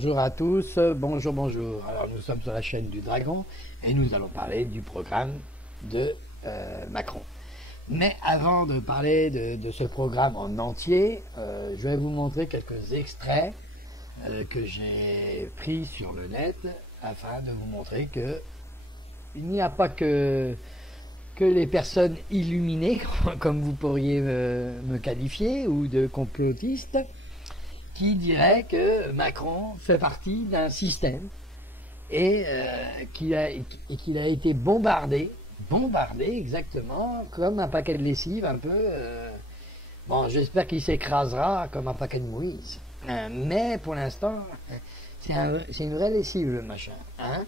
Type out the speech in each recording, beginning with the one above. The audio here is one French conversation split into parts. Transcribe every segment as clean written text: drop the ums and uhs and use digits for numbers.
bonjour à tous, bonjour, bonjour. Alors nous sommes sur la chaîne du Dragon et nous allons parler du programme de Macron. Mais avant de parler de ce programme en entier, je vais vous montrer quelques extraits que j'ai pris sur le net afin de vous montrer que il n'y a pas que les personnes illuminées, comme vous pourriez me qualifier, ou de complotistes, qui diraient que Macron fait partie d'un système et qu'il a été bombardé exactement comme un paquet de lessive, un peu. Bon, j'espère qu'il s'écrasera comme un paquet de mouise. Mais pour l'instant, c'est une vraie lessive, le machin. Hein.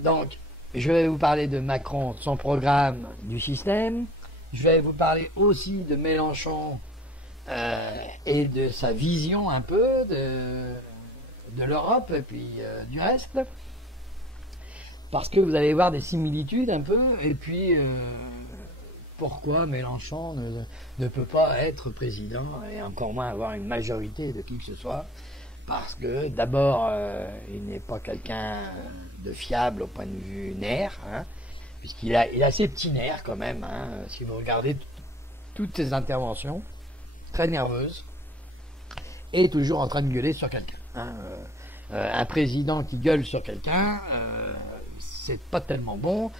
Donc, je vais vous parler de Macron, de son programme, du système. Je vais vous parler aussi de Mélenchon et de sa vision un peu de l'Europe et puis du reste. Parce que vous allez voir des similitudes un peu. Et puis, pourquoi Mélenchon ne peut pas être président et encore moins avoir une majorité de qui que ce soit. Parce que d'abord, il n'est pas quelqu'un de fiable au point de vue nerfs, hein, puisqu'il a ses petits nerfs quand même. Hein, si vous regardez toutes ses interventions, très nerveuses, et toujours en train de gueuler sur quelqu'un. Hein. Un président qui gueule sur quelqu'un, c'est pas tellement bon,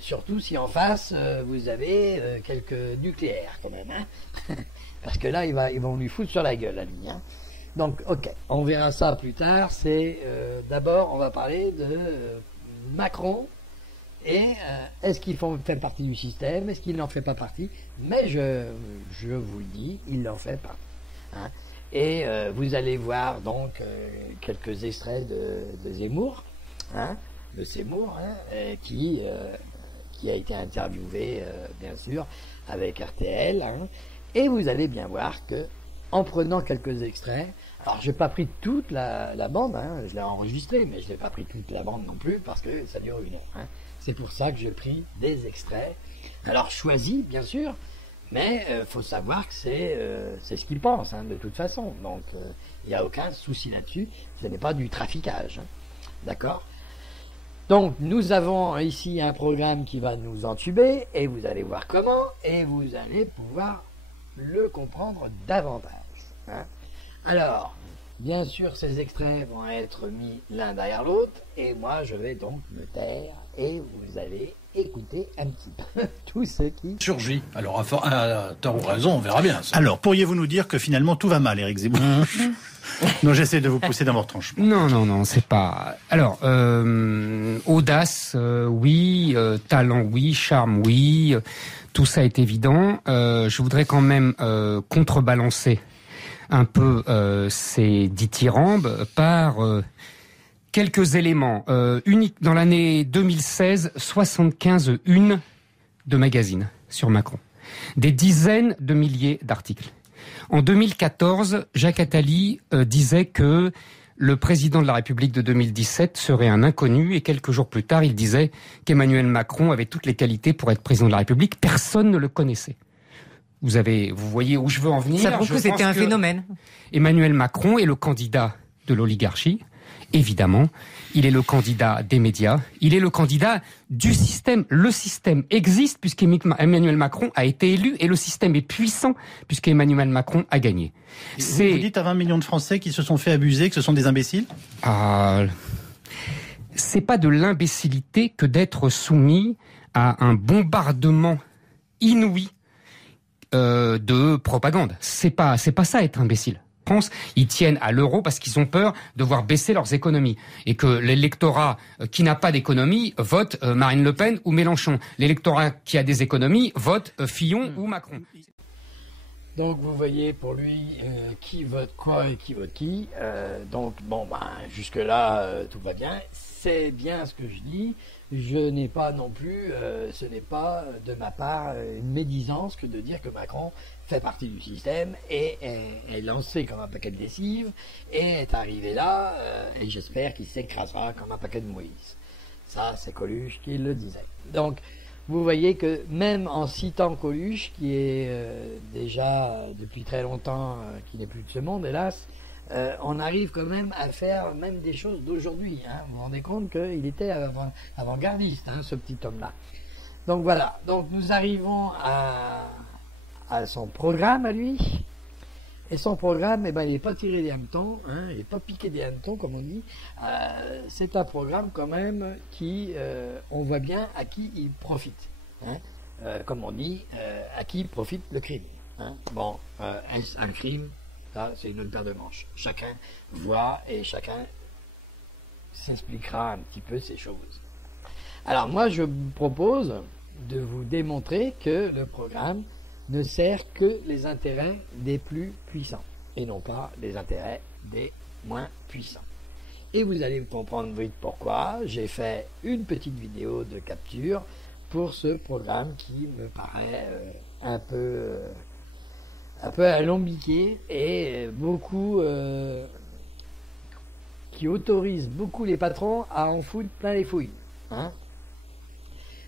surtout si en face vous avez quelques nucléaires quand même. Hein. Parce que là, ils vont lui foutre sur la gueule à lui. Hein. Donc, ok, on verra ça plus tard. C'est d'abord, on va parler de Macron et est-ce qu'il fait partie du système, est-ce qu'il n'en fait pas partie. Mais je vous le dis, il en fait partie. Hein. Et vous allez voir donc quelques extraits de Zemmour, hein, hein, qui a été interviewé, bien sûr, avec RTL. Hein, et vous allez bien voir que en prenant quelques extraits, alors j'ai pas pris toute la bande, hein, je l'ai enregistré, mais je n'ai pas pris toute la bande non plus parce que ça dure 1 heure. Hein. C'est pour ça que j'ai pris des extraits. Alors choisis, bien sûr, mais faut savoir que c'est ce qu'il pense, hein, de toute façon. Donc il n'y a aucun souci là-dessus. Ce n'est pas du traficage, hein. D'accord ? Donc nous avons ici un programme qui va nous entuber et vous allez voir comment et vous allez pouvoir le comprendre davantage. Hein. Alors, bien sûr, ces extraits vont être mis l'un derrière l'autre, et moi, je vais donc me taire, et vous allez écouter un petit peu tout ce qui surgit. Alors, à tort ou raison, on verra bien. Ça. Alors, pourriez-vous nous dire que finalement tout va mal, Éric Zemmour? Non, j'essaie de vous pousser dans mon retranchement. Non, c'est pas. Alors, audace, oui, talent, oui, charme, oui. Tout ça est évident. Je voudrais quand même contrebalancer un peu ces dithyrambes par quelques éléments. Unique dans l'année 2016, 75 unes de magazines sur Macron. Des dizaines de milliers d'articles. En 2014, Jacques Attali disait que le président de la République de 2017 serait un inconnu, et quelques jours plus tard, il disait qu'Emmanuel Macron avait toutes les qualités pour être président de la République. Personne ne le connaissait. Vous voyez où je veux en venir. Ça prouve que c'était un phénomène. Emmanuel Macron est le candidat de l'oligarchie, évidemment. Il est le candidat des médias. Il est le candidat du système. Le système existe puisqu'Emmanuel Macron a été élu, et le système est puissant puisqu'Emmanuel Macron a gagné. Vous dites à 20 millions de Français qui se sont fait abuser que ce sont des imbéciles ? C'est pas de l'imbécilité que d'être soumis à un bombardement inouï de propagande. C'est pas ça être imbécile. France, ils tiennent à l'euro parce qu'ils ont peur de voir baisser leurs économies, et que l'électorat qui n'a pas d'économie vote Marine Le Pen ou Mélenchon. L'électorat qui a des économies vote Fillon ou Macron. Donc vous voyez pour lui qui vote quoi et qui vote qui. Donc bon, jusque là tout va bien. C'est bien ce que je dis. Je n'ai pas non plus, ce n'est pas de ma part une médisance que de dire que Macron fait partie du système et est lancé comme un paquet de lessive et est arrivé là et j'espère qu'il s'écrasera comme un paquet de Moïse. Ça, c'est Coluche qui le disait. Donc, vous voyez que même en citant Coluche, qui est déjà depuis très longtemps, qui n'est plus de ce monde, hélas, on arrive quand même à faire même des choses d'aujourd'hui. Hein. Vous vous rendez compte qu'il était avant-gardiste, hein, ce petit homme-là. Donc voilà, donc nous arrivons à son programme à lui. Et son programme, eh ben, il n'est pas tiré des hannetons, hein, il n'est pas piqué des hannetons, comme on dit. C'est un programme quand même qui, on voit bien à qui il profite. Hein. Comme on dit, à qui profite le crime. Hein. Bon, est-ce un crime? Là, c'est une autre paire de manches. Chacun voit et chacun s'expliquera un petit peu ces choses. Alors moi, je vous propose de vous démontrer que le programme ne sert que les intérêts des plus puissants et non pas les intérêts des moins puissants. Et vous allez comprendre vite pourquoi j'ai fait une petite vidéo de capture pour ce programme qui me paraît un peu alambiqué et beaucoup qui autorise beaucoup les patrons à en foutre plein les fouilles. Hein.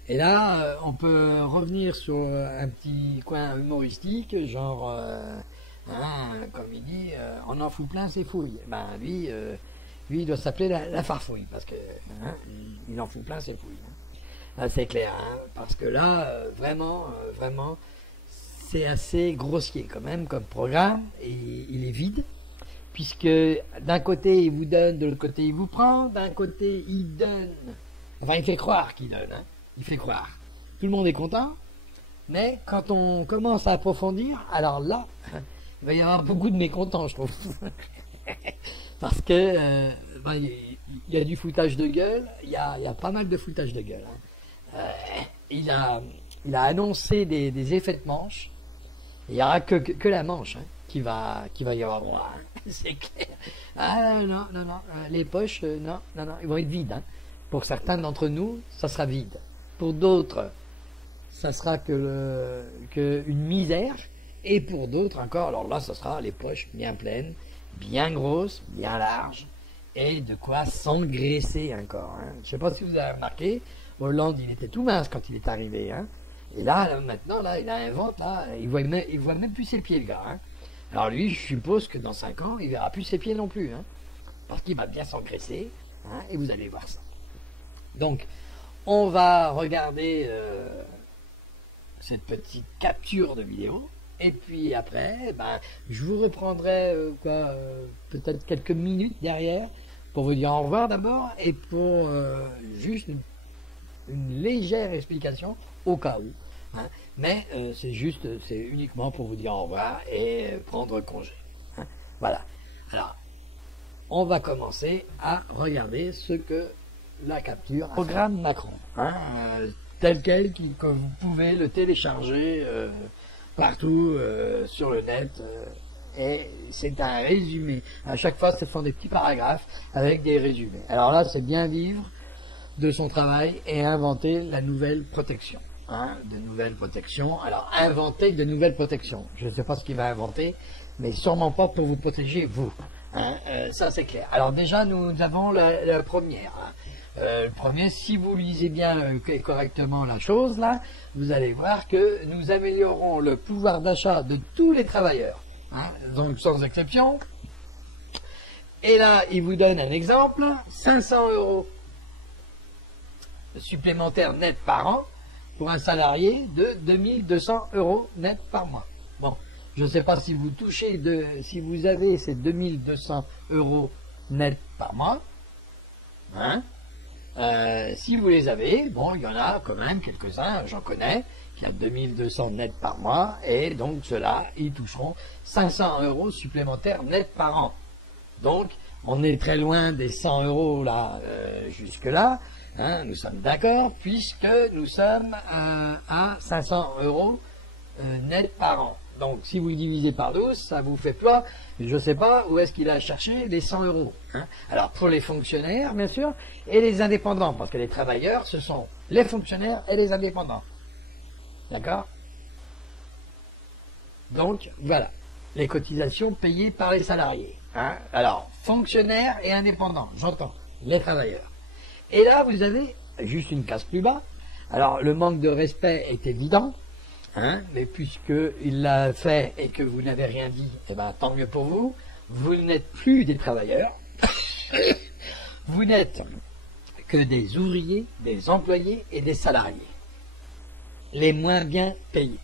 Et là, on peut revenir sur un petit coin humoristique, genre, comme il dit, on en fout plein ses fouilles. Ben lui, il doit s'appeler la farfouille, parce que il en fout plein ses fouilles. Hein. C'est clair, hein, parce que là, vraiment, c'est assez grossier quand même comme programme, et il est vide, puisque d'un côté il vous donne, de l'autre côté il vous prend, d'un côté il donne, enfin il fait croire qu'il donne, hein. Il fait croire. Tout le monde est content, mais quand on commence à approfondir, alors là, il va y avoir beaucoup de mécontents, je trouve. Parce que il y a du foutage de gueule, il y a pas mal de foutage de gueule. Hein. Il a annoncé des effets de manche. Il n'y aura que la manche hein, qui va y avoir droit. Hein. C'est clair. Ah non, les poches, non, ils vont être vides. Hein. Pour certains d'entre nous, ça sera vide. Pour d'autres, ça sera que une misère. Et pour d'autres encore, alors là, ça sera les poches bien pleines, bien grosses, bien larges, et de quoi s'engraisser encore. Hein. Je ne sais pas si vous avez remarqué, Hollande, il était tout mince quand il est arrivé. Hein. Et là, maintenant, là, il a un ventre, là, il voit même plus ses pieds, le gars. Hein. Alors lui, je suppose que dans 5 ans, il verra plus ses pieds non plus. Hein. Parce qu'il va bien s'engraisser, hein, et vous allez voir ça. Donc, on va regarder cette petite capture de vidéo. Et puis après, je vous reprendrai peut-être quelques minutes derrière pour vous dire au revoir d'abord et pour juste une légère explication au cas où. Hein. Mais c'est uniquement pour vous dire au revoir et prendre congé. Hein. Voilà. Alors, on va commencer à regarder ce que la capture programme Macron. Hein, tel quel que vous pouvez le télécharger partout sur le net et c'est un résumé. À chaque fois, ce sont des petits paragraphes avec des résumés. Alors là, c'est bien vivre de son travail et inventer la nouvelle protection. Hein, de nouvelles protections. Alors, inventer de nouvelles protections. Je ne sais pas ce qu'il va inventer, mais sûrement pas pour vous protéger, vous. Hein, ça, c'est clair. Alors déjà, nous avons la première. Hein. Le premier, si vous lisez bien correctement la chose, là, vous allez voir que nous améliorons le pouvoir d'achat de tous les travailleurs, hein, donc sans exception. Et là, il vous donne un exemple, 500 € supplémentaires net par an pour un salarié de 2200 € net par mois. Bon, je ne sais pas si vous touchez, si vous avez ces 2200 € net par mois, hein. Si vous les avez, bon, il y en a quand même quelques-uns, j'en connais, qui a 2200 net par mois, et donc ceux-là, ils toucheront 500 € supplémentaires net par an. Donc, on est très loin des 100 € là, jusque-là, hein, nous sommes d'accord, puisque nous sommes à 500 € net par an. Donc, si vous divisez par 12, ça vous fait quoi? Je ne sais pas où est-ce qu'il a cherché les 100 €. Hein. Alors, pour les fonctionnaires, bien sûr, et les indépendants, parce que les travailleurs, ce sont les fonctionnaires et les indépendants. D'accord? Donc, voilà, les cotisations payées par les salariés. Hein. Alors, fonctionnaires et indépendants, j'entends, les travailleurs. Et là, vous avez juste une case plus bas. Alors, le manque de respect est évident. Hein, mais puisqu'il l'a fait et que vous n'avez rien dit, eh ben, tant mieux pour vous. vous n'êtes plus des travailleurs, vous n'êtes que des ouvriers, des employés et des salariés, les moins bien payés,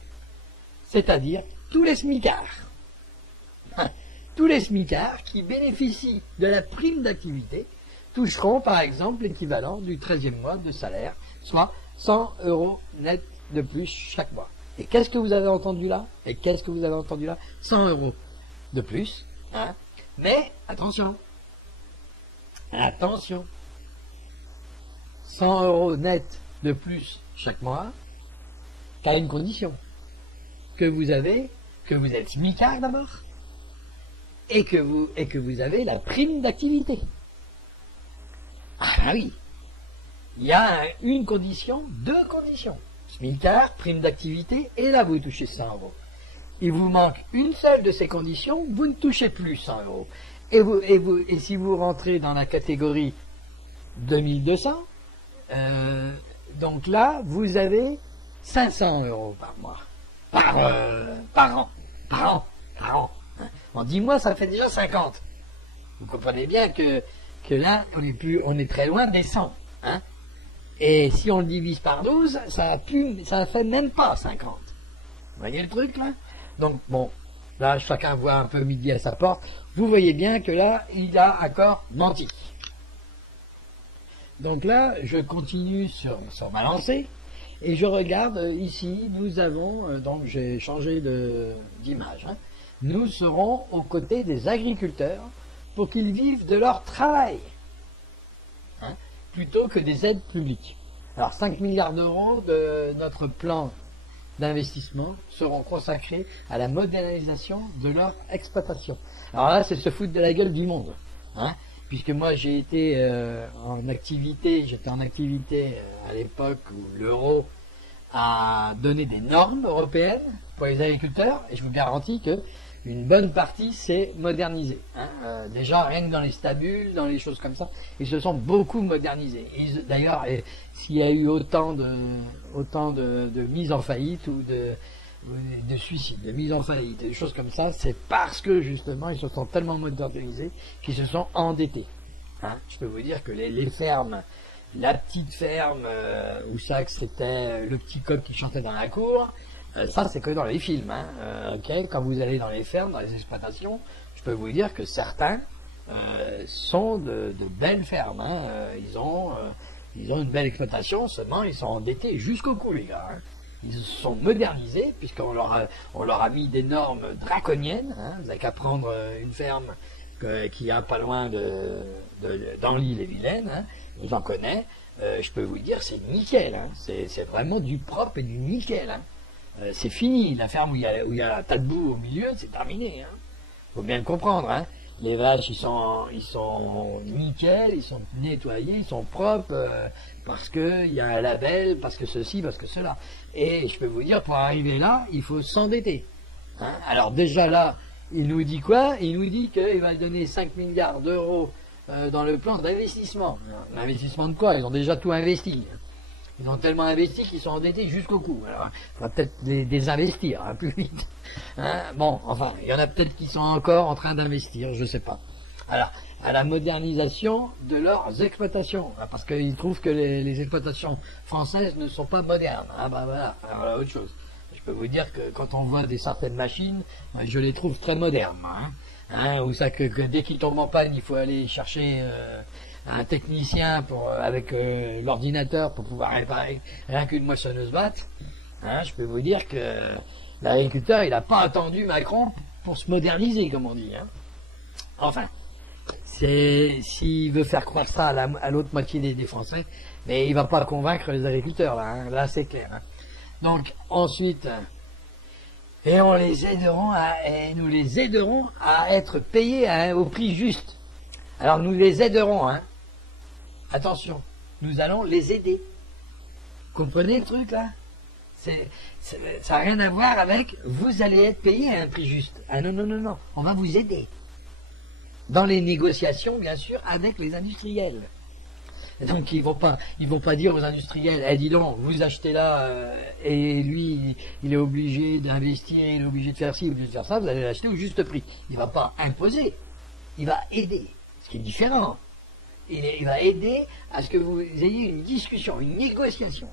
c'est-à-dire tous les smicards. Tous les smicards qui bénéficient de la prime d'activité toucheront par exemple l'équivalent du 13e mois de salaire, soit 100 € net de plus chaque mois. Et qu'est-ce que vous avez entendu là? 100 € de plus. Hein? Mais attention, 100 € net de plus chaque mois, qu'à une condition, que vous êtes smicard d'abord, et que vous avez la prime d'activité. Ah ben oui, il y a une condition, deux conditions. Smicard, prime d'activité, et là vous touchez 100 €. Il vous manque une seule de ces conditions, vous ne touchez plus 100 €. Et si vous rentrez dans la catégorie 2200, donc là, vous avez 500 € par mois. Par an. Hein. En 10 mois, ça fait déjà 50. Vous comprenez bien que là, on est très loin des 100. Hein. Et si on le divise par 12, ça fait même pas 50. Vous voyez le truc, là? Donc, bon, là, chacun voit un peu midi à sa porte. Vous voyez bien que là, il a encore menti. Donc là, je continue sur ma lancée. Et je regarde, ici, nous avons, donc j'ai changé d'image, hein. Nous serons aux côtés des agriculteurs pour qu'ils vivent de leur travail, hein, plutôt que des aides publiques. Alors 5 milliards d'euros de notre plan d'investissement seront consacrés à la modernisation de leur exploitation. Alors là, c'est se foutre de la gueule du monde, hein, puisque moi j'étais en activité à l'époque où l'euro a donné des normes européennes pour les agriculteurs, et je vous garantis que une bonne partie s'est modernisée. Hein. Déjà, rien que dans les stabules, dans les choses comme ça, ils se sont beaucoup modernisés. D'ailleurs, s'il y a eu autant de mises en faillite ou de suicides, de mises en faillite, des choses comme ça, c'est parce que justement, ils se sont tellement modernisés qu'ils se sont endettés. Hein. Je peux vous dire que les fermes, la petite ferme où ça que c'était le petit coq qui chantait dans la cour, ça c'est que dans les films, hein. Okay. Quand vous allez dans les fermes, dans les exploitations, je peux vous dire que certains sont de belles fermes, hein. Ils ont une belle exploitation, seulement ils sont endettés jusqu'au cou, les gars, hein. Ils se sont modernisés puisqu'on leur a mis des normes draconiennes, hein. Vous n'avez qu'à prendre une ferme qui a pas loin dans l'île-et-Vilaine, hein. J'en connais, je peux vous dire, c'est nickel, hein. C'est vraiment du propre et du nickel, hein. C'est fini, la ferme où il y a un tas de boue au milieu, c'est terminé, hein. Faut bien le comprendre, hein. Les vaches, ils sont nickel, ils sont nettoyés, ils sont propres, parce que il y a un label, parce que ceci, parce que cela. Et je peux vous dire, pour arriver là, il faut s'endetter, hein. Alors déjà là, il nous dit quoi? Il nous dit qu'il va donner 5 milliards d'euros dans le plan d'investissement. L'investissement de quoi? Ils ont déjà tout investi. Ils ont tellement investi qu'ils sont endettés jusqu'au cou. Alors, il va peut-être les désinvestir, hein, plus vite. Hein, bon, enfin, il y en a peut-être qui sont encore en train d'investir, je ne sais pas. Alors, à la modernisation de leurs exploitations, hein, parce qu'ils trouvent que les exploitations françaises ne sont pas modernes. Ah ben voilà, alors là, autre chose. Je peux vous dire que quand on voit certaines machines, je les trouve très modernes. Hein, où ça que dès qu'ils tombent en panne, il faut aller chercher un technicien avec l'ordinateur pour pouvoir réparer rien qu'une moissonneuse batte. Hein, je peux vous dire que l'agriculteur, il n'a pas attendu Macron pour se moderniser, comme on dit. Hein. Enfin, s'il veut faire croire ça à l'autre moitié des Français, mais il va pas convaincre les agriculteurs, là, hein, là c'est clair. Hein. Donc, ensuite, et nous les aiderons à être payés au prix juste. Alors, nous les aiderons, hein. Attention, nous allons les aider. Vous comprenez le truc, là? Ça n'a rien à voir avec vous allez être payé à un prix juste. Ah non, non, non, non, on va vous aider. Dans les négociations, bien sûr, avec les industriels. Et donc, ils vont pas dire aux industriels, dis donc, vous achetez là, et lui, il est obligé d'investir, il est obligé de faire ci, obligé de faire ça, vous allez l'acheter au juste prix. Il va pas imposer. il va aider, ce qui est différent. Il va aider à ce que vous ayez une discussion, une négociation.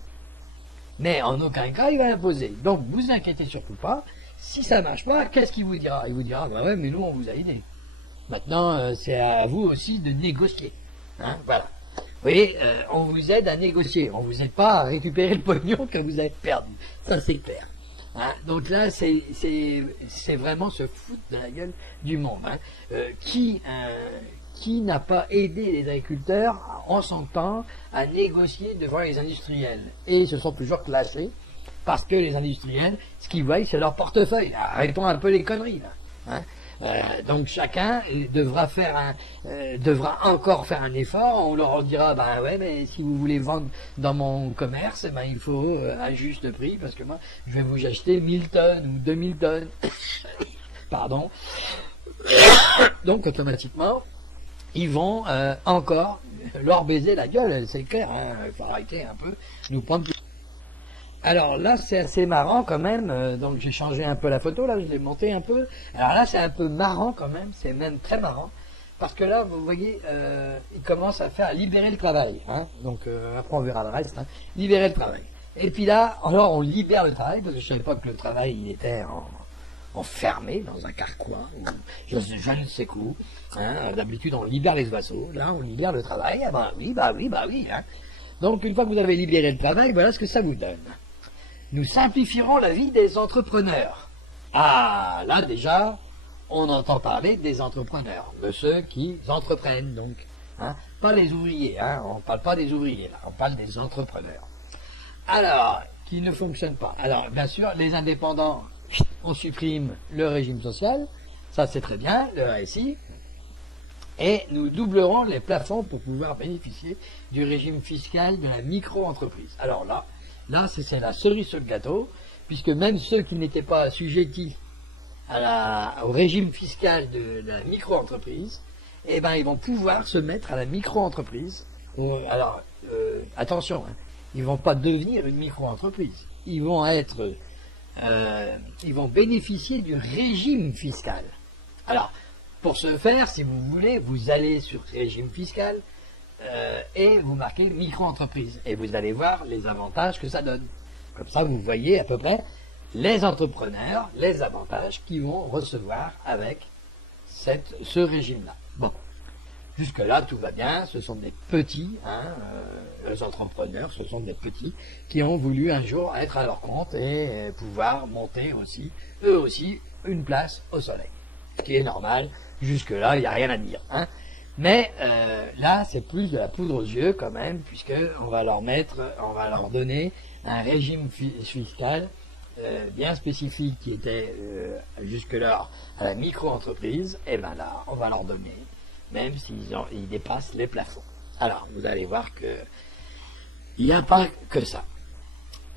Mais en aucun cas, il va imposer. Donc, vous inquiétez surtout pas. Si ça marche pas, qu'est-ce qu'il vous dira? Il vous dira, bah ouais, mais nous, on vous a aidé. Maintenant, c'est à vous aussi de négocier. Hein, voilà. Vous voyez, on vous aide à négocier. On vous aide pas à récupérer le pognon que vous avez perdu. Ça, c'est clair. Hein, donc là, c'est vraiment se foutre de la gueule du monde. Hein. Qui n'a pas aidé les agriculteurs en son temps à négocier devant les industriels? Et ils se sont toujours clashés parce que les industriels, ce qu'ils voient, c'est leur portefeuille. Arrêtons un peu les conneries. Là. Hein. Donc chacun devra encore faire un effort. On leur dira, ben ouais, mais si vous voulez vendre dans mon commerce, ben il faut un juste prix parce que moi, je vais vous acheter 1000 tonnes ou 2000 tonnes. Pardon. Donc automatiquement, ils vont encore leur baiser la gueule, c'est clair. Il faut arrêter un peu, nous prendre. Alors là, c'est assez marrant quand même. Donc j'ai changé un peu la photo, là, je l'ai monté un peu. Alors là, c'est un peu marrant quand même, c'est même très marrant. Parce que là, vous voyez, il commence à faire libérer le travail. Hein. Donc après, on verra le reste. Hein. Libérer le travail. Et puis là, alors on libère le travail, parce que je savais pas que le travail, il était enfermé dans un carquois, ou je ne sais où. Hein. D'habitude, on libère les oiseaux. Là, on libère le travail. Ah bah oui. Hein. Donc, une fois que vous avez libéré le travail, voilà ce que ça vous donne. Nous simplifierons la vie des entrepreneurs. Ah, là déjà, on entend parler des entrepreneurs, de ceux qui entreprennent donc. Hein. Pas les ouvriers, hein. On ne parle pas des ouvriers, là, on parle des entrepreneurs. Alors, qui ne fonctionnent pas. Alors, bien sûr, les indépendants, on supprime le régime social, ça c'est très bien, le RSI, et nous doublerons les plafonds pour pouvoir bénéficier du régime fiscal de la micro-entreprise. Alors là c'est la cerise sur le gâteau, puisque même ceux qui n'étaient pas assujettis au régime fiscal de la micro-entreprise, eh ben ils vont pouvoir se mettre à la micro-entreprise. Alors, attention, hein, ils vont pas devenir une micro-entreprise, ils vont bénéficier du régime fiscal. Alors, pour ce faire, si vous voulez, vous allez sur régime fiscal et vous marquez micro-entreprise. Et vous allez voir les avantages que ça donne. Comme ça, vous voyez à peu près les entrepreneurs, les avantages qu'ils vont recevoir avec ce régime-là. Bon, jusque-là, tout va bien. Ce sont des petits, les entrepreneurs, ce sont des petits qui ont voulu un jour être à leur compte et pouvoir monter aussi, eux aussi, une place au soleil. Ce qui est normal. Jusque-là, il n'y a rien à dire. Hein. Mais là, c'est plus de la poudre aux yeux quand même, puisque on va leur donner un régime fiscal bien spécifique qui était jusque-là à la micro-entreprise. Et bien là, on va leur donner, même s'ils dépassent les plafonds. Alors, vous allez voir que il n'y a pas que ça.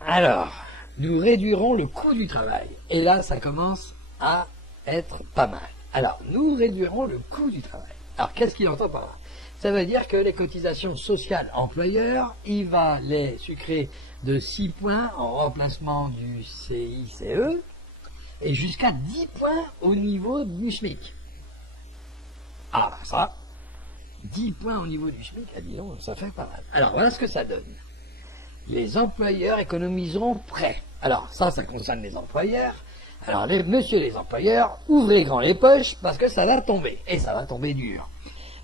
Alors, nous réduirons le coût du travail. Et là, ça commence à être pas mal. Alors, nous réduirons le coût du travail. Alors, qu'est-ce qu'il entend par là? Ça veut dire que les cotisations sociales employeurs, il va les sucrer de 6 points en remplacement du CICE et jusqu'à 10 points au niveau du SMIC. Ah, ça, 10 points au niveau du SMIC, ah, dis donc, ça fait pas mal. Alors, voilà ce que ça donne. Les employeurs économiseront près. Alors, ça concerne les employeurs. Alors, messieurs les employeurs, ouvrez grand les poches parce que ça va tomber. Et ça va tomber dur.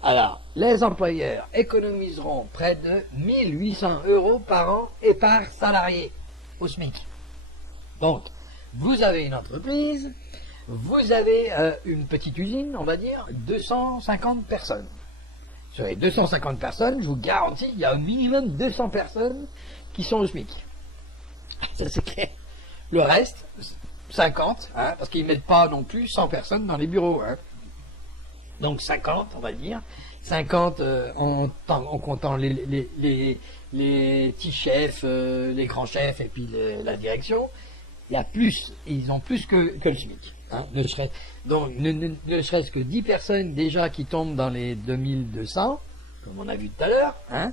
Alors, les employeurs économiseront près de 1800 € par an et par salarié au SMIC. Donc, vous avez une entreprise, vous avez une petite usine, on va dire, 250 personnes. Sur les 250 personnes, je vous garantis, il y a au minimum 200 personnes qui sont au SMIC. Ça, c'est clair. Le reste, 50, hein, parce qu'ils ne mettent pas non plus 100 personnes dans les bureaux. Hein. Donc 50, on va dire. 50 en comptant les petits chefs, les grands chefs et puis la direction. Il y a plus, ils ont plus que le SMIC. Hein, ne serait-ce que 10 personnes déjà qui tombent dans les 2200, comme on a vu tout à l'heure. Hein.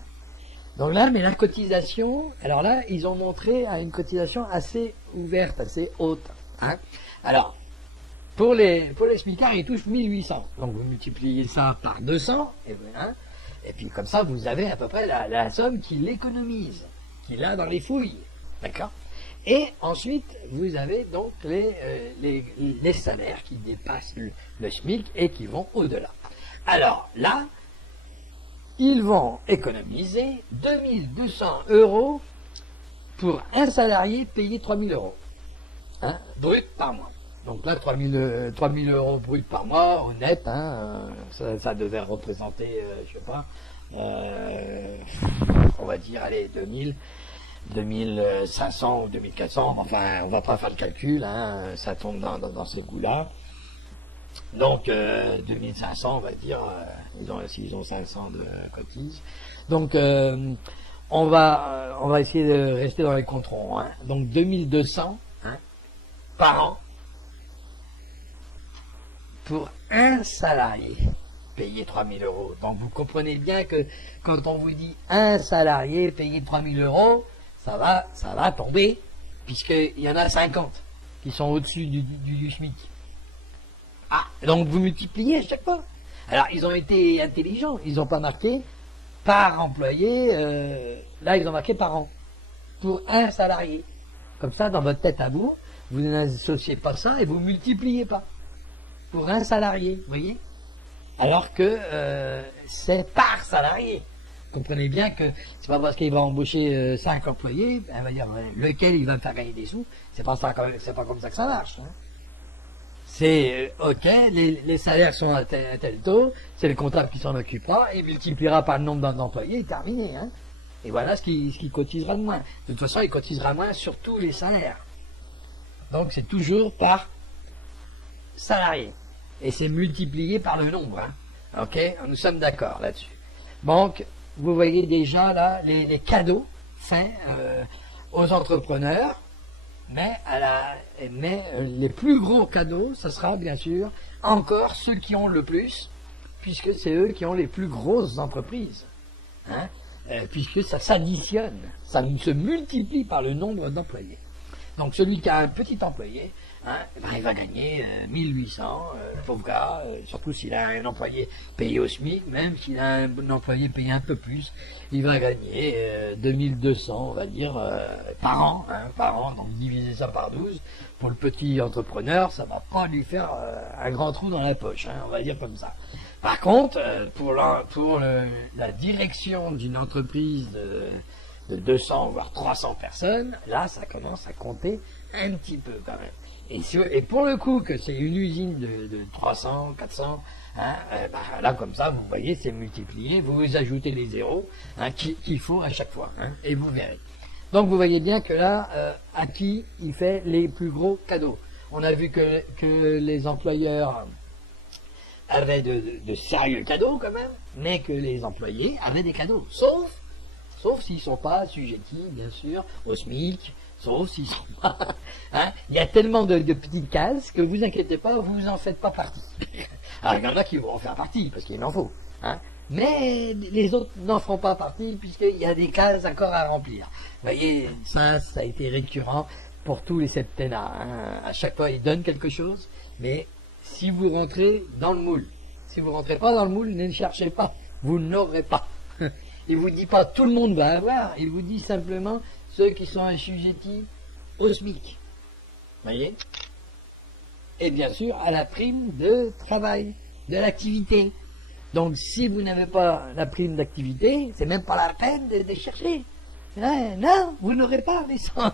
Donc là, mais la cotisation, alors là, ils ont montré à une cotisation assez ouverte, assez haute. Hein. Alors, Pour les smicards, ils touchent 1800. Donc vous multipliez ça par 200, et voilà. Et puis comme ça, vous avez à peu près la somme qu'il économise, qu'il a dans les fouilles. D'accord? Et ensuite, vous avez donc les salaires qui dépassent le SMIC et qui vont au-delà. Alors là, ils vont économiser 2200 € pour un salarié payé 3000 €, hein, brut par mois. Donc là, 3000 € brut par mois, au net, hein, ça devait représenter, je sais pas, on va dire, allez, 2500 ou 2400, enfin, on va pas faire le calcul, hein, ça tombe dans ces coups-là. Donc, 2500, on va dire, s'ils ont 500 de cotises. Donc, on va essayer de rester dans les controns, hein. Donc, 2200, hein, par an, pour un salarié payé 3000 €. Donc, vous comprenez bien que quand on vous dit un salarié payé 3000 €, ça va tomber, puisqu'il y en a 50 qui sont au-dessus du SMIC. Ah, donc vous multipliez à chaque fois. Alors, ils ont été intelligents, ils n'ont pas marqué par employé, là ils ont marqué par an, pour un salarié. Comme ça, dans votre tête à vous, vous n'associez pas ça et vous multipliez pas. Pour un salarié, vous voyez? Alors que c'est par salarié. Comprenez bien que c'est pas parce qu'il va embaucher 5 employés, on va dire lequel il va me faire gagner des sous, c'est pas comme ça que ça marche. Hein. C'est ok, les salaires sont à tel taux, c'est le comptable qui s'en occupera, il multipliera par le nombre d'employés et terminé. Hein. Et voilà ce qui cotisera de moins. De toute façon, il cotisera moins sur tous les salaires. Donc c'est toujours par salarié. Et c'est multiplié par le nombre. Hein. Ok, nous sommes d'accord là-dessus. Donc, vous voyez déjà là les cadeaux faits aux entrepreneurs, mais les plus gros cadeaux, ce sera bien sûr encore ceux qui ont le plus, puisque c'est eux qui ont les plus grosses entreprises, hein, puisque ça s'additionne, ça se multiplie par le nombre d'employés. Donc celui qui a un petit employé, hein, il va gagner 1800, pauvre gars, surtout s'il a un employé payé au SMIC, même s'il a un employé payé un peu plus, il va gagner 2200, on va dire, par an, donc diviser ça par 12, pour le petit entrepreneur, ça va pas lui faire un grand trou dans la poche, hein, on va dire comme ça. Par contre, pour la direction d'une entreprise de 200 voire 300 personnes, là ça commence à compter un petit peu quand même. Et pour le coup que c'est une usine de 300, 400, hein, là comme ça vous voyez c'est multiplié, vous ajoutez les zéros, hein, qu'il faut à chaque fois, hein, et vous verrez. Donc vous voyez bien que là, à qui il fait les plus gros cadeaux. On a vu que les employeurs avaient de sérieux cadeaux quand même, mais que les employés avaient des cadeaux, sauf s'ils ne sont pas assujettis, bien sûr, au SMIC, sauf s'ils ne sont pas... Hein, il y a tellement de petites cases que vous inquiétez pas, vous en faites pas partie. Alors il y en a qui vont en faire partie, parce qu'il en faut. Hein, mais les autres n'en feront pas partie, puisqu'il y a des cases encore à remplir. Vous voyez, ça a été récurrent pour tous les septennats. Hein. À chaque fois, ils donnent quelque chose, mais si vous rentrez dans le moule, si vous rentrez pas dans le moule, ne cherchez pas, vous n'aurez pas. Il vous dit pas tout le monde va avoir, il vous dit simplement ceux qui sont assujettis au SMIC. Voyez? Et bien sûr à la prime de travail, de l'activité. Donc si vous n'avez pas la prime d'activité, c'est même pas la peine de chercher. Non, vous n'aurez pas les 100 €.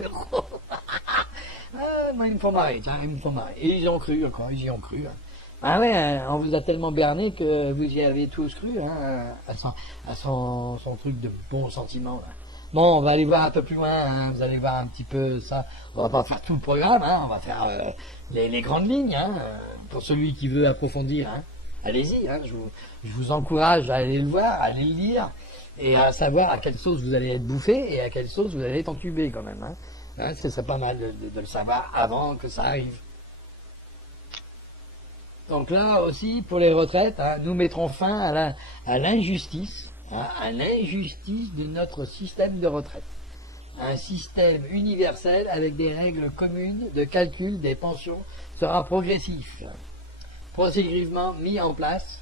Moi, ils me font marrer, tiens, ils me font marrer. Et ils y ont cru encore, ils y ont cru. Hein. Ah ouais, on vous a tellement berné que vous y avez tous cru, hein, à son truc de bon sentiment. Là. Bon, on va aller voir un peu plus loin, hein, vous allez voir un petit peu ça. On va pas faire tout le programme, hein, on va faire les grandes lignes. Hein, pour celui qui veut approfondir, hein, allez-y, hein, je vous encourage à aller le voir, à aller le lire, et à savoir à quelle sauce vous allez être bouffé et à quelle sauce vous allez être entubé quand même. Hein, ce serait pas mal de le savoir avant que ça arrive. Donc là aussi, pour les retraites, hein, nous mettrons fin à l'injustice, hein, à l'injustice de notre système de retraite. Un système universel avec des règles communes de calcul des pensions sera progressif. Progressivement mis en place,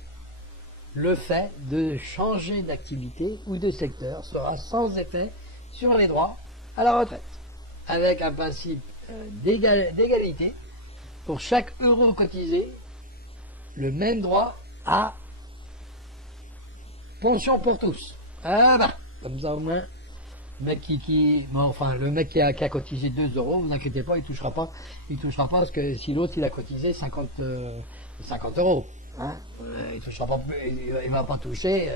le fait de changer d'activité ou de secteur sera sans effet sur les droits à la retraite, avec un principe d'égalité pour chaque euro cotisé, le même droit à pension pour tous. Ah bah, comme ça au moins, le mec le mec qui a cotisé 2 euros, vous inquiétez pas, il touchera pas parce que si l'autre il a cotisé 50 euros, hein, il touchera pas, il va pas toucher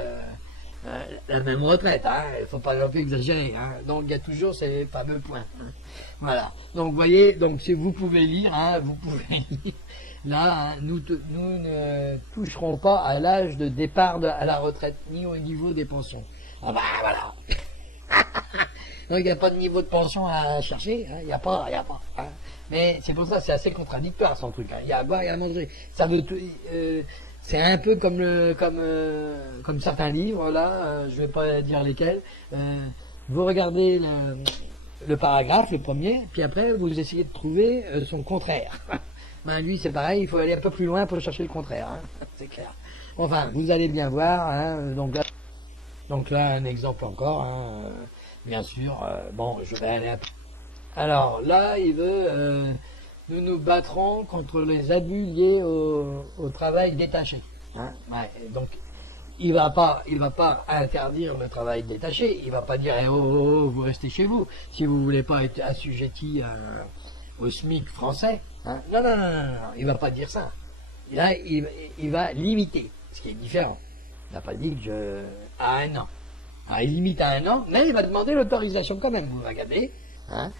la même retraite, hein, il faut pas non plus exagérer, hein. Donc il y a toujours ces fameux points, hein. Voilà. Donc vous voyez, donc si vous pouvez lire, hein, vous pouvez lire. Là, hein, nous ne toucherons pas à l'âge de départ à la retraite, ni au niveau des pensions. Ah bah voilà. Donc il n'y a pas de niveau de pension à chercher, hein, il n'y a pas. Hein. Mais c'est pour ça, c'est assez contradictoire son truc. Hein. Il y a à boire et à manger. Ça veut tout, c'est un peu comme certains livres là. Je vais pas dire lesquels. Vous regardez le paragraphe, le premier, puis après vous essayez de trouver son contraire. Ben lui c'est pareil, il faut aller un peu plus loin pour chercher le contraire. Hein. C'est clair. Enfin, vous allez bien voir. Hein, donc là un exemple encore. Hein, bien sûr. Bon, je vais aller. Alors là, il veut. Nous battrons contre les abus liés au travail détaché. Hein, ouais, donc il va pas interdire le travail détaché. Il va pas dire vous restez chez vous si vous voulez pas être assujetti au SMIC français. Hein. Non, il va pas dire ça. Là, il va limiter, ce qui est différent. Il n'a pas dit que à 1 an. Alors, il limite à 1 an, mais il va demander l'autorisation quand même. Vous regardez. Hein.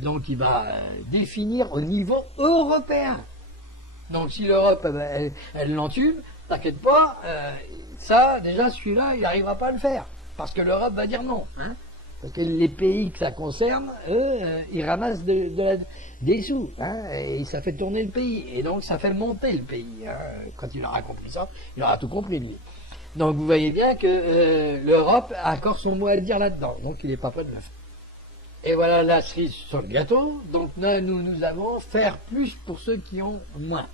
Donc il va définir au niveau européen. Donc si l'Europe elle l'entube, t'inquiète pas, ça déjà celui-là il n'arrivera pas à le faire parce que l'Europe va dire non. Hein, parce que les pays que ça concerne, eux, ils ramassent des sous, hein, et ça fait tourner le pays et donc ça fait monter le pays. Hein. Quand il aura compris ça, il aura tout compris lui. Donc vous voyez bien que l'Europe a encore son mot à dire là-dedans, donc il n'est pas prêt de le faire. Et voilà la cerise sur le gâteau. Donc là, nous avons faire plus pour ceux qui ont moins.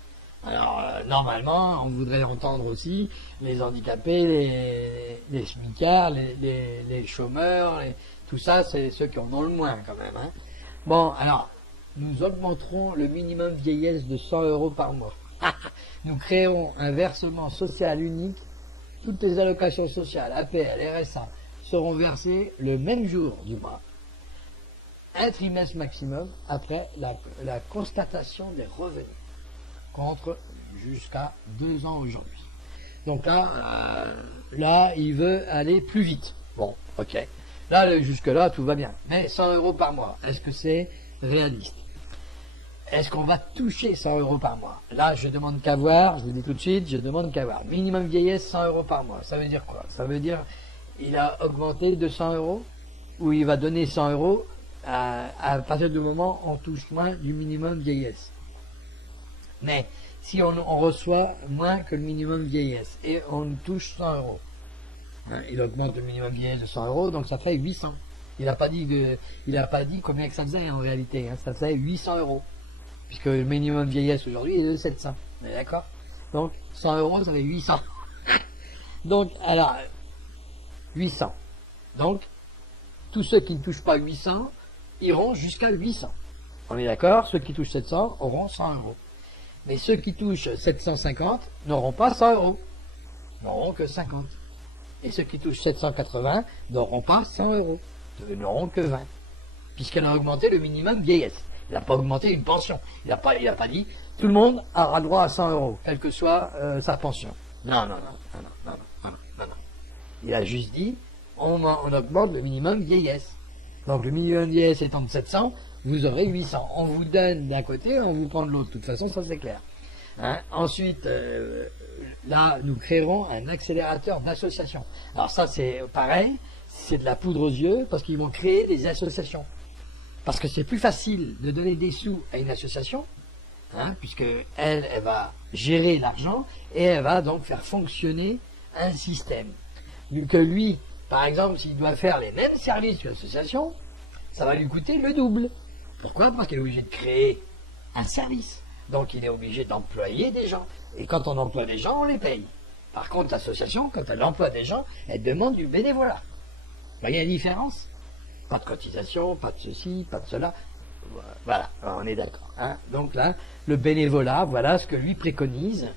Alors normalement, on voudrait entendre aussi les handicapés, les smicards, les chômeurs, tout ça, c'est ceux qui en ont le moins quand même. Hein. Bon, alors, nous augmenterons le minimum vieillesse de 100 euros par mois. Nous créerons un versement social unique. Toutes les allocations sociales, APL, RSA, seront versées le même jour du mois. Un trimestre maximum après la constatation des revenus, contre jusqu'à 2 ans aujourd'hui. Donc là, il veut aller plus vite. Bon, ok. Là, jusque-là, tout va bien. Mais 100 euros par mois, est-ce que c'est réaliste? Est-ce qu'on va toucher 100 euros par mois? Là, je demande qu'à voir, je le dis tout de suite, je demande qu'à voir. Minimum vieillesse, 100 euros par mois. Ça veut dire quoi? Ça veut dire il a augmenté de 100 euros ou il va donner 100 euros à partir du moment où on touche moins du minimum vieillesse. Mais si on reçoit moins que le minimum vieillesse et on touche 100 euros, hein, il augmente le minimum vieillesse de 100 euros, donc ça fait 800. Il n'a pas dit combien que ça faisait en réalité, hein, ça faisait 800 euros. Puisque le minimum vieillesse aujourd'hui est de 700. D'accord? Donc 100 euros, ça fait 800. Donc, alors, 800. Donc, tous ceux qui ne touchent pas 800 iront jusqu'à 800. On est d'accord? Ceux qui touchent 700 auront 100 euros. Mais ceux qui touchent 750 n'auront pas 100 euros. N'auront que 50. Et ceux qui touchent 780 n'auront pas 100 euros. N'auront que 20. Puisqu'elle a augmenté le minimum vieillesse. Il n'a pas augmenté une pension. Il n'a pas dit tout le monde aura droit à 100 euros, quelle que soit sa pension. Non. Il a juste dit on augmente le minimum vieillesse. Donc le minimum vieillesse étant de 700, vous aurez 800. On vous donne d'un côté, on vous prend de l'autre. De toute façon, ça c'est clair. Hein. Ensuite, là, nous créerons un accélérateur d'associations. Alors ça, c'est pareil, c'est de la poudre aux yeux, parce qu'ils vont créer des associations. Parce que c'est plus facile de donner des sous à une association, hein, puisque elle va gérer l'argent, et elle va donc faire fonctionner un système. Que lui, Par exemple, s'il doit faire les mêmes services que l'association, ça va lui coûter le double. Pourquoi? Parce qu'il est obligé de créer un service. Donc il est obligé d'employer des gens. Et quand on emploie des gens, on les paye. Par contre, l'association, quand elle emploie des gens, elle demande du bénévolat. Vous voyez la différence? Pas de cotisation, pas de ceci, pas de cela. Voilà, on est d'accord. Hein. Donc là, le bénévolat, voilà ce que lui préconise.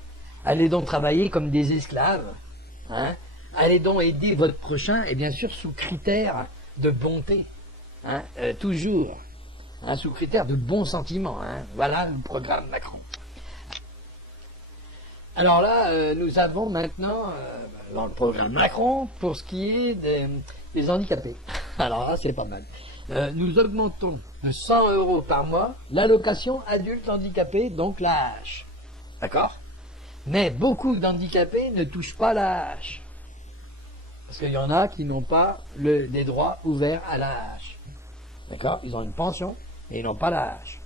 Allez donc travailler comme des esclaves. Hein. Allez donc aider votre prochain, et bien sûr sous critères de bonté. Hein, toujours. Hein, sous critères de bons sentiments. Hein. Voilà le programme Macron. Alors là, nous avons maintenant, dans le programme Macron, pour ce qui est des handicapés. Alors là, c'est pas mal. Nous augmentons de 100 € par mois l'allocation adulte handicapé, donc l'AH. D'accord? Mais beaucoup d'handicapés ne touchent pas l'AH. Parce qu'il y en a qui n'ont pas des droits ouverts à l'AH. D'accord? Ils ont une pension et ils n'ont pas l'AH.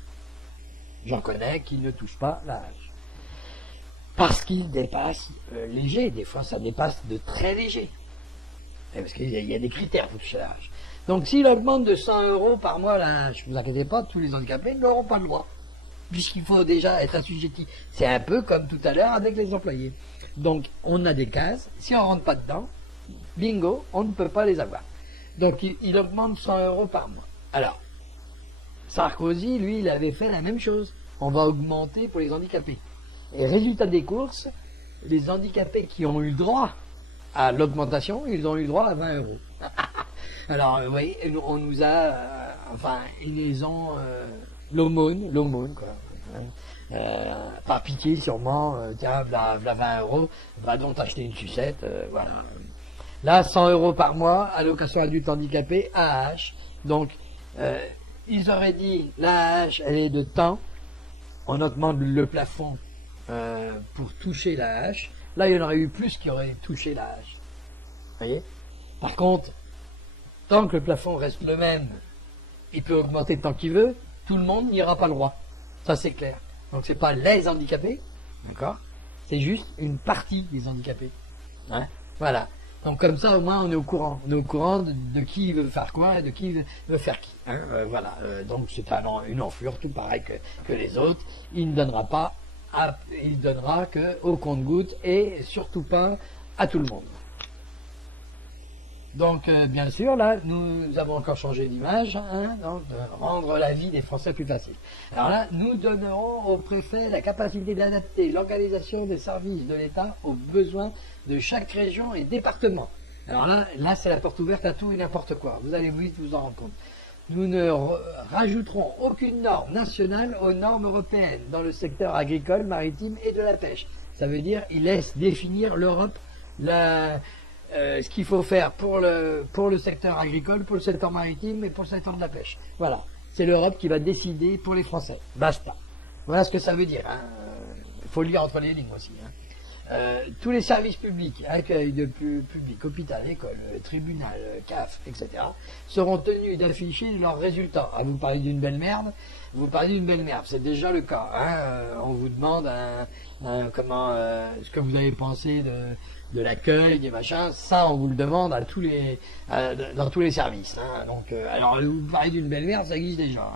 J'en connais qui ne touchent pas l'AH. Parce qu'ils dépassent léger. Des fois, ça dépasse de très léger. Et parce qu'il y a des critères pour toucher l'AH. Donc, s'il augmente de 100 € par mois l'AH, ne vous inquiétez pas, tous les handicapés n'auront pas le droit. Puisqu'il faut déjà être assujetti. C'est un peu comme tout à l'heure avec les employés. Donc, on a des cases. Si on ne rentre pas dedans, bingo, on ne peut pas les avoir. Donc, il augmente 100 € par mois. Alors, Sarkozy, lui, il avait fait la même chose. On va augmenter pour les handicapés. Et résultat des courses, les handicapés qui ont eu le droit à l'augmentation, ils ont eu le droit à 20 €. Alors, vous voyez, on nous a, ils les ont, l'aumône, quoi. Par pitié, sûrement, tiens, v'là 20 €, va donc t'acheter une sucette, voilà. Là, 100 € par mois, allocation adulte handicapé, AH. Donc, ils auraient dit, l'AH, elle est de temps, on augmente le plafond pour toucher l'AH. Là, il y en aurait eu plus qui auraient touché l'AH. Vous voyez? Par contre, tant que le plafond reste le même, il peut augmenter tant qu'il veut, tout le monde n'y aura pas le droit. Ça, c'est clair. Donc, c'est pas les handicapés, d'accord? C'est juste une partie des handicapés. Hein? Voilà. Donc, comme ça, au moins, on est au courant. On est au courant de qui veut faire quoi et de qui veut faire qui. Hein? Voilà. Donc, c'est une enflure, tout pareil que les autres. Il ne donnera pas il donnera que au compte-gouttes et surtout pas à tout le monde. Donc, bien sûr, là, nous avons encore changé d'image, hein, donc de rendre la vie des Français plus facile. Alors là, nous donnerons au préfet la capacité d'adapter l'organisation des services de l'État aux besoins de chaque région et département. Alors là, c'est la porte ouverte à tout et n'importe quoi. Vous allez vite vous en rendre compte. Nous ne rajouterons aucune norme nationale aux normes européennes dans le secteur agricole, maritime et de la pêche. Ça veut dire qu'il laisse définir l'Europe ce qu'il faut faire pour le secteur agricole, pour le secteur maritime et pour le secteur de la pêche. Voilà. C'est l'Europe qui va décider pour les Français. Basta. Voilà ce que ça veut dire. Il faut lire entre les lignes aussi. Tous les services publics, accueil de public, hôpital, école, tribunal, CAF, etc., seront tenus d'afficher leurs résultats. Vous parlez d'une belle merde, c'est déjà le cas. On vous demande ce que vous avez pensé de l'accueil, des machins, ça on vous le demande dans tous les services. Donc, alors vous parlez d'une belle merde, ça existe déjà.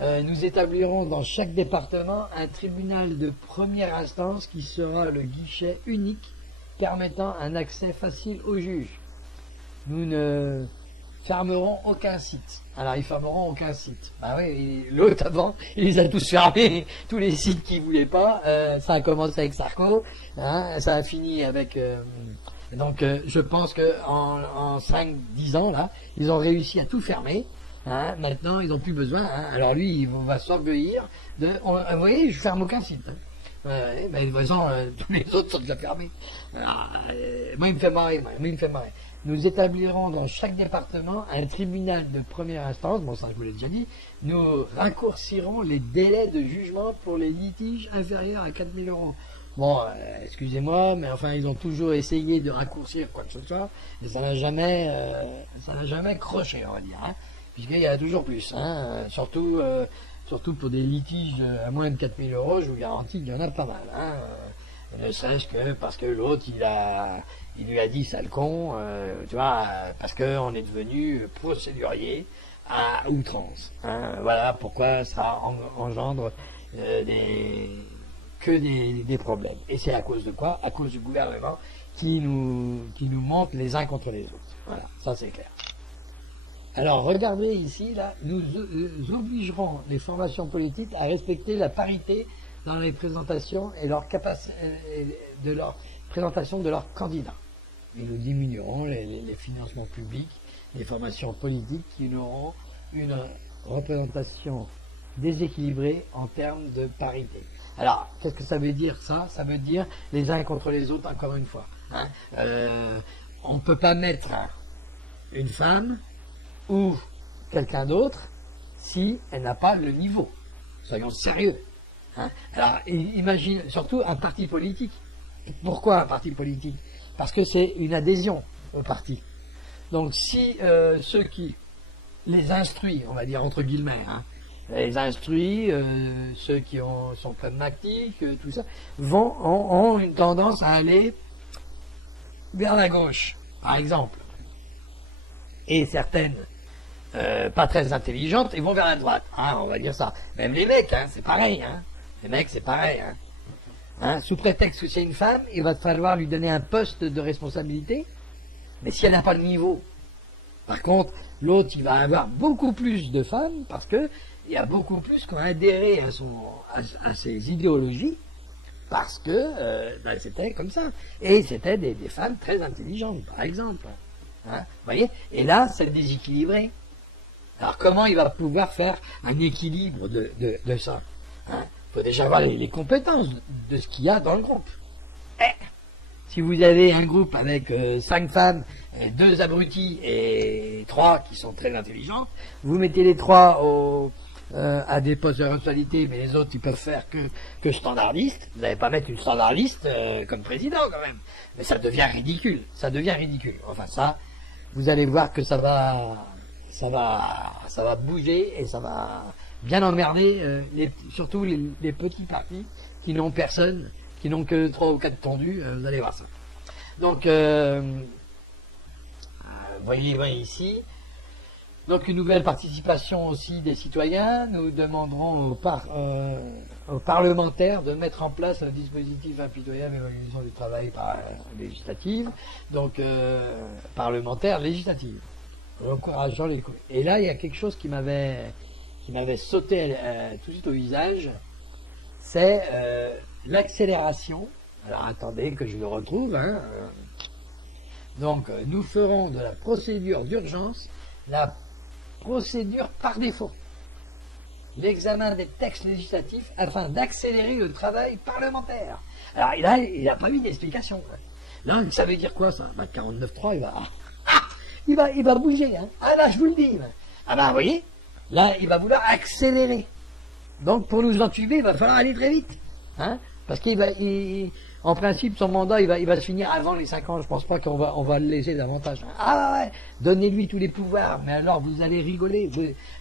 Nous établirons dans chaque département un tribunal de première instance qui sera le guichet unique permettant un accès facile aux juges. Nous ne fermeront aucun site. Alors ils fermeront aucun site. Bah oui, l'autre avant, il les a tous fermés, tous les sites qu'ils voulaient pas. Ça a commencé avec Sarko, ça a fini avec. Donc je pense que en 5-10 ans là, ils ont réussi à tout fermer. Maintenant, ils n'ont plus besoin. Alors lui, il va s'orgueillir de. Vous voyez, je ferme aucun site. De toute façon, tous les autres sont déjà fermés. Moi, il me fait marrer. Nous établirons dans chaque département un tribunal de première instance. Bon, ça, je vous l'ai déjà dit. Nous raccourcirons les délais de jugement pour les litiges inférieurs à 4 000 €. Bon, excusez-moi, mais enfin, ils ont toujours essayé de raccourcir quoi que ce soit, et ça n'a jamais croché, on va dire. Puisqu'il y en a toujours plus, surtout pour des litiges à moins de 4 000 €, je vous garantis qu'il y en a pas mal. Ne serait-ce que parce que l'autre, Il lui a dit sale con, tu vois, parce qu'on est devenu procédurier à outrance. Hein. Voilà pourquoi ça engendre des problèmes. Et c'est à cause de quoi? À cause du gouvernement qui nous monte les uns contre les autres. Voilà, ça c'est clair. Alors regardez ici, là, nous obligerons les formations politiques à respecter la parité dans les présentations et leur de leur présentation de leurs candidats. Et nous diminuerons les financements publics des formations politiques qui auront une représentation déséquilibrée en termes de parité. Alors, qu'est-ce que ça veut dire ça? Ça veut dire les uns contre les autres, encore une fois. Hein. On ne peut pas mettre une femme ou quelqu'un d'autre si elle n'a pas le niveau. Soyons sérieux. Hein. Alors, imagine, surtout un parti politique. Pourquoi un parti politique? Parce que c'est une adhésion au parti. Donc, si ceux qui les instruisent, on va dire entre guillemets, hein, les instruits, ceux qui sont pragmatiques, tout ça, ont une tendance à aller vers la gauche, par exemple. Et certaines, pas très intelligentes, ils vont vers la droite. Hein, on va dire ça. Même les mecs, hein, c'est pareil. Hein. Les mecs, c'est pareil. Hein. Hein, sous prétexte que c'est une femme, il va falloir lui donner un poste de responsabilité. Mais si elle n'a pas le niveau, par contre, l'autre, il va avoir beaucoup plus de femmes parce que il y a beaucoup plus qui ont adhéré à ses idéologies parce que c'était comme ça. Et c'était des femmes très intelligentes, par exemple. Hein, vous voyez? Et là, c'est déséquilibré. Alors, comment il va pouvoir faire un équilibre de ça? Hein? Il faut déjà voir les compétences de ce qu'il y a dans le groupe. Si vous avez un groupe avec 5 femmes, 2 abrutis et 3 qui sont très intelligents, vous mettez les 3 à des postes de responsabilité, mais les autres ils peuvent faire que standardistes. Vous n'allez pas mettre une standardiste comme président quand même. Mais ça devient ridicule. Ça devient ridicule. Enfin ça, vous allez voir que ça va bouger et ça va bien emmerder surtout les petits partis qui n'ont personne, qui n'ont que 3 ou 4 tondus, vous allez voir ça. Donc, voyez ici, donc une nouvelle participation aussi des citoyens. Nous demanderons aux parlementaires de mettre en place un dispositif impitoyable d'évaluation du travail législative, donc parlementaire législative, encourageant les. Et là, il y a quelque chose qui m'avait sauté tout de suite au visage, c'est l'accélération. Alors attendez que je le retrouve. Hein. Donc nous ferons de la procédure d'urgence la procédure par défaut. L'examen des textes législatifs afin d'accélérer le travail parlementaire. Alors là, il n'a pas eu d'explication. Là, ça veut dire quoi ça? 49.3, il va bouger. Hein. Ah là, je vous le dis. Ah bah, vous voyez, là, il va vouloir accélérer. Donc pour nous entuber, il va falloir aller très vite. Hein. Parce en principe, son mandat, il va se finir avant les 5 ans. Je pense pas qu'on va le laisser davantage. Ah ouais, donnez-lui tous les pouvoirs. Mais alors, vous allez rigoler.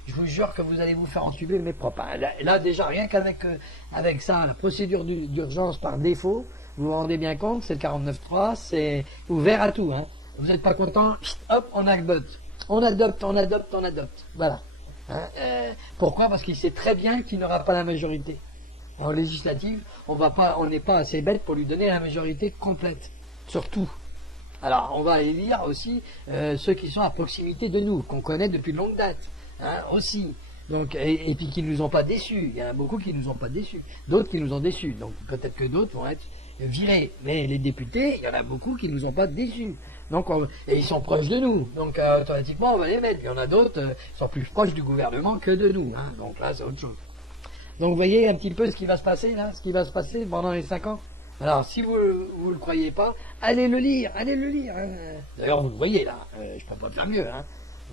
Je vous jure que vous allez vous faire entuber, mais propre. Là, déjà, rien qu'avec ça, la procédure d'urgence par défaut, vous vous rendez bien compte, c'est le 49.3, c'est ouvert à tout. Hein. Vous n'êtes pas content, hop, on adopte. On adopte. Voilà. Hein. Pourquoi? Parce qu'il sait très bien qu'il n'aura pas la majorité. En législative, on n'est pas assez bête pour lui donner la majorité complète, surtout. Alors, on va élire aussi ceux qui sont à proximité de nous, qu'on connaît depuis de longue date, hein, aussi. Donc, et puis qui ne nous ont pas déçus. Il y en a beaucoup qui ne nous ont pas déçus, d'autres qui nous ont déçus. Donc, peut-être que d'autres vont être virés. Mais les députés, il y en a beaucoup qui ne nous ont pas déçus. Donc, et ils sont proches de nous. Donc, automatiquement, on va les mettre. Il y en a d'autres qui sont plus proches du gouvernement que de nous. Hein. Donc là, c'est autre chose. Donc vous voyez un petit peu ce qui va se passer là, ce qui va se passer pendant les 5 ans. Alors si vous le croyez pas, allez le lire. Hein. D'ailleurs vous le voyez là, je peux pas faire mieux. Hein.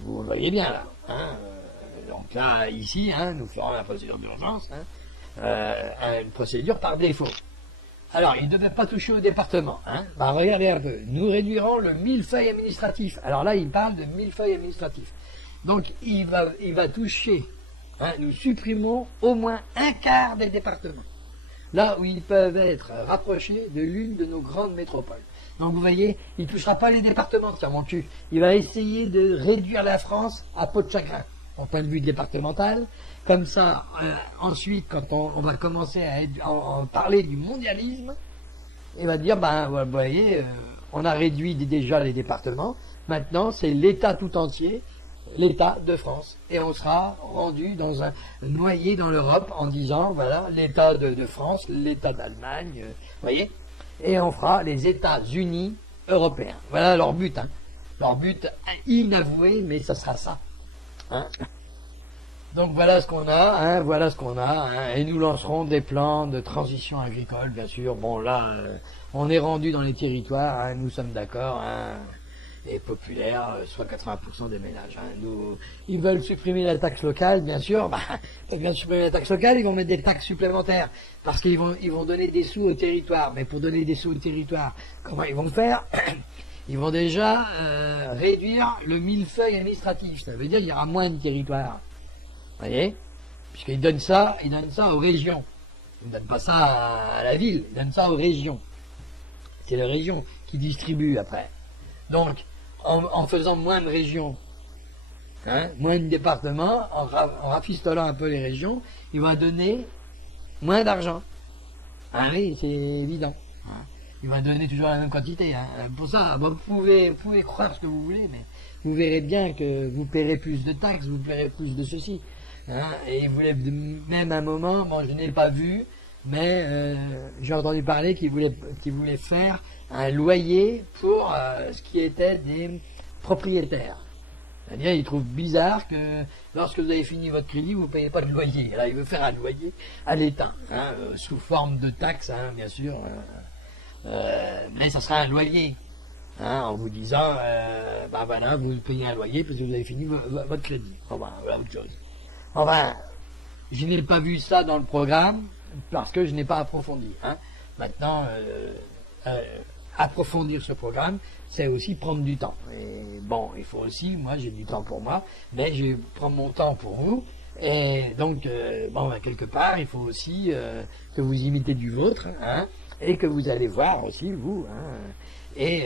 Vous le voyez bien là. Hein. Donc là ici, hein, nous ferons la procédure d'urgence, hein, une procédure par défaut. Alors il ne devait pas toucher au département. Hein. Bah, regardez un peu, nous réduirons le millefeuille administratif. Alors là il parle de millefeuille administratif. Donc il va toucher. Hein, nous supprimons au moins un quart des départements, là où ils peuvent être rapprochés de l'une de nos grandes métropoles. Donc vous voyez, il ne touchera pas les départements, tiens mon cul. Il va essayer de réduire la France à peau de chagrin, au point de vue départemental. Comme ça, ensuite, quand on va commencer à parler du mondialisme, il va dire, ben vous voyez, on a réduit déjà les départements, maintenant c'est l'État tout entier, l'État de France. Et on sera rendu noyé dans l'Europe en disant, voilà, l'État de France, l'État d'Allemagne, vous voyez. Et on fera les États-Unis européens. Voilà leur but, hein. Leur but inavoué, mais ça sera ça. Hein. Donc voilà ce qu'on a, hein, et nous lancerons des plans de transition agricole, bien sûr. Bon là, on est rendu dans les territoires, hein, nous sommes d'accord, hein, et populaire, soit 80% des ménages. Hein. Ils veulent supprimer la taxe locale, bien sûr. Bah, ils veulent supprimer la taxe locale, ils vont mettre des taxes supplémentaires, parce qu'ils vont donner des sous au territoire. Mais pour donner des sous au territoire, comment ils vont le faire? Ils vont déjà réduire le millefeuille administratif. Ça veut dire qu'il y aura moins de territoire. Vous voyez? Puisqu'ils donnent ça aux régions. Ils ne donnent pas ça à la ville, ils donnent ça aux régions. C'est les régions qui distribuent après. Donc, en faisant moins de régions, hein, moins de départements, en rafistolant un peu les régions, il va donner moins d'argent. Ah oui, c'est évident. Hein. Il va donner toujours la même quantité. Hein. Pour ça, vous pouvez croire ce que vous voulez, mais vous verrez bien que vous paierez plus de taxes, vous paierez plus de ceci. Hein. Et vous voulez même un moment, bon, je n'ai pas vu, mais j'ai entendu parler qu'il voulait faire un loyer pour ce qui était des propriétaires. C'est-à-dire, il trouve bizarre que lorsque vous avez fini votre crédit, vous ne payez pas de loyer. Là, il veut faire un loyer à l'État, hein, sous forme de taxe, hein, bien sûr. Mais ça sera un loyer, hein, en vous disant, ben voilà, vous payez un loyer parce que vous avez fini votre crédit. Enfin, voilà autre chose. Enfin, je n'ai pas vu ça dans le programme parce que je n'ai pas approfondi. Hein. Maintenant, approfondir ce programme, c'est aussi prendre du temps. Et bon, il faut aussi, moi j'ai du temps pour moi, mais je prends mon temps pour vous. Et donc, bon, ben, quelque part, il faut aussi que vous imitez du vôtre, hein, et que vous allez voir aussi, vous, hein, et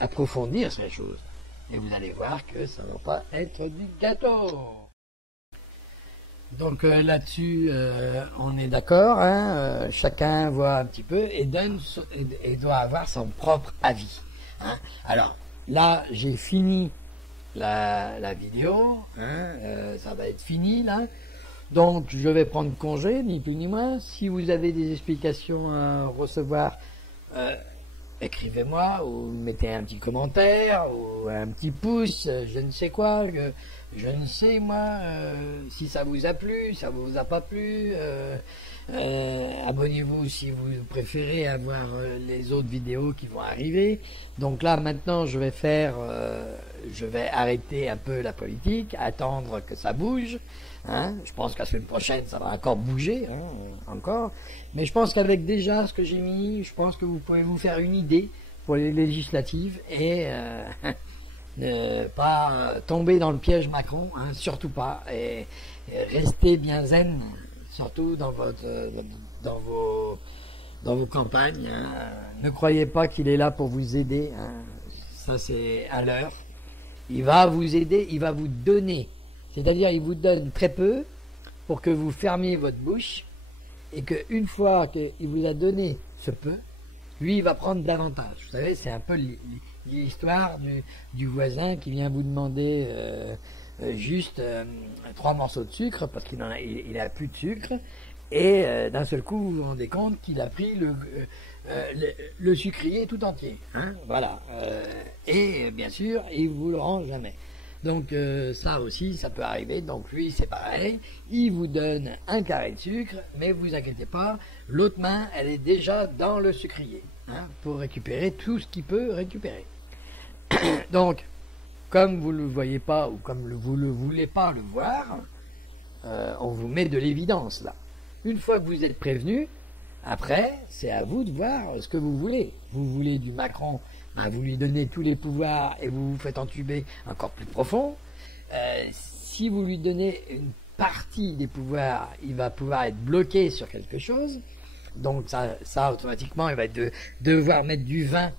approfondir ces choses. Et vous allez voir que ça ne va pas être du gâteau. Donc là-dessus, on est d'accord, hein, chacun voit un petit peu et doit avoir son propre avis. Hein. Alors, là, j'ai fini la vidéo, hein, ça va être fini, là. Donc, je vais prendre congé, ni plus ni moins. Si vous avez des explications à recevoir, écrivez-moi, ou mettez un petit commentaire, ou un petit pouce, je ne sais quoi. Je ne sais, moi, si ça vous a plu, ça vous a pas plu. Abonnez-vous si vous préférez avoir les autres vidéos qui vont arriver. Donc là, maintenant, je vais arrêter un peu la politique, attendre que ça bouge. Hein. Je pense qu'à la semaine prochaine, ça va encore bouger, hein, encore. Mais je pense qu'avec déjà ce que j'ai mis, je pense que vous pouvez vous faire une idée pour les législatives et ne pas tomber dans le piège Macron, hein, surtout pas, et restez bien zen, surtout dans vos campagnes. Hein. Ne croyez pas qu'il est là pour vous aider, hein. Ça c'est à l'heure. Il va vous aider, il va vous donner. C'est-à-dire, il vous donne très peu pour que vous fermiez votre bouche et qu'une fois qu'il vous a donné ce peu, lui, il va prendre davantage. Vous savez, c'est un peu l'histoire du voisin qui vient vous demander juste 3 morceaux de sucre parce qu'il a plus de sucre et d'un seul coup, vous vous rendez compte qu'il a pris le sucrier tout entier. Hein, voilà. Et bien sûr, il vous le rend jamais. Donc ça aussi, ça peut arriver. Donc lui, c'est pareil. Il vous donne un carré de sucre, mais vous inquiétez pas, l'autre main, elle est déjà dans le sucrier, hein, pour récupérer tout ce qu'il peut récupérer. Donc, comme vous ne le voyez pas ou comme vous ne voulez pas le voir, on vous met de l'évidence là. Une fois que vous êtes prévenu, après, c'est à vous de voir ce que vous voulez. Vous voulez du Macron, ben vous lui donnez tous les pouvoirs et vous vous faites entuber encore plus profond. Si vous lui donnez une partie des pouvoirs, il va pouvoir être bloqué sur quelque chose. Donc ça automatiquement, il va devoir mettre du vin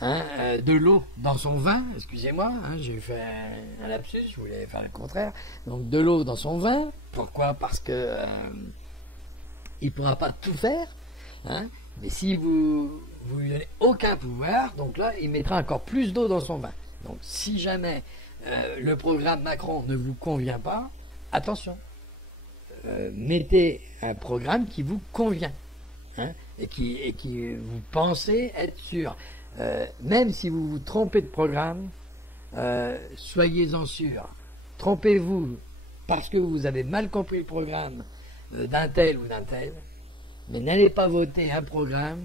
de l'eau dans son vin, excusez-moi, j'ai fait un lapsus, je voulais faire le contraire. Donc de l'eau dans son vin, pourquoi? Parce que il ne pourra pas tout faire, mais si vous lui donnez aucun pouvoir, donc là il mettra encore plus d'eau dans son vin. Donc si jamais le programme Macron ne vous convient pas, attention, mettez un programme qui vous convient, et qui vous pensez être sûr. Même si vous vous trompez de programme, soyez-en sûr. Trompez-vous parce que vous avez mal compris le programme d'un tel ou d'un tel, mais n'allez pas voter un programme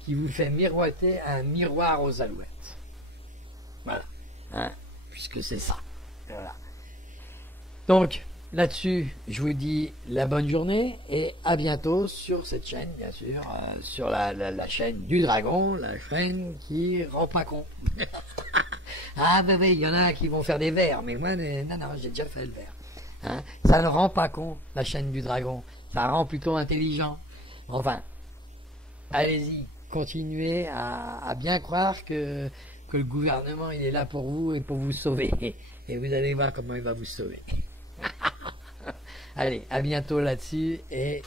qui vous fait miroiter un miroir aux alouettes. Voilà. Puisque c'est ça. Voilà. Donc, là-dessus, je vous dis la bonne journée et à bientôt sur cette chaîne, bien sûr, sur la chaîne du Dragon, la chaîne qui rend pas con. Ah ben oui, il y en a qui vont faire des vers, mais moi, non, j'ai déjà fait le vers. Ça ne rend pas con, la chaîne du Dragon. Ça rend plutôt intelligent. Enfin, allez-y, continuez à bien croire que le gouvernement, il est là pour vous et pour vous sauver. Et vous allez voir comment il va vous sauver. Allez, à bientôt là-dessus et...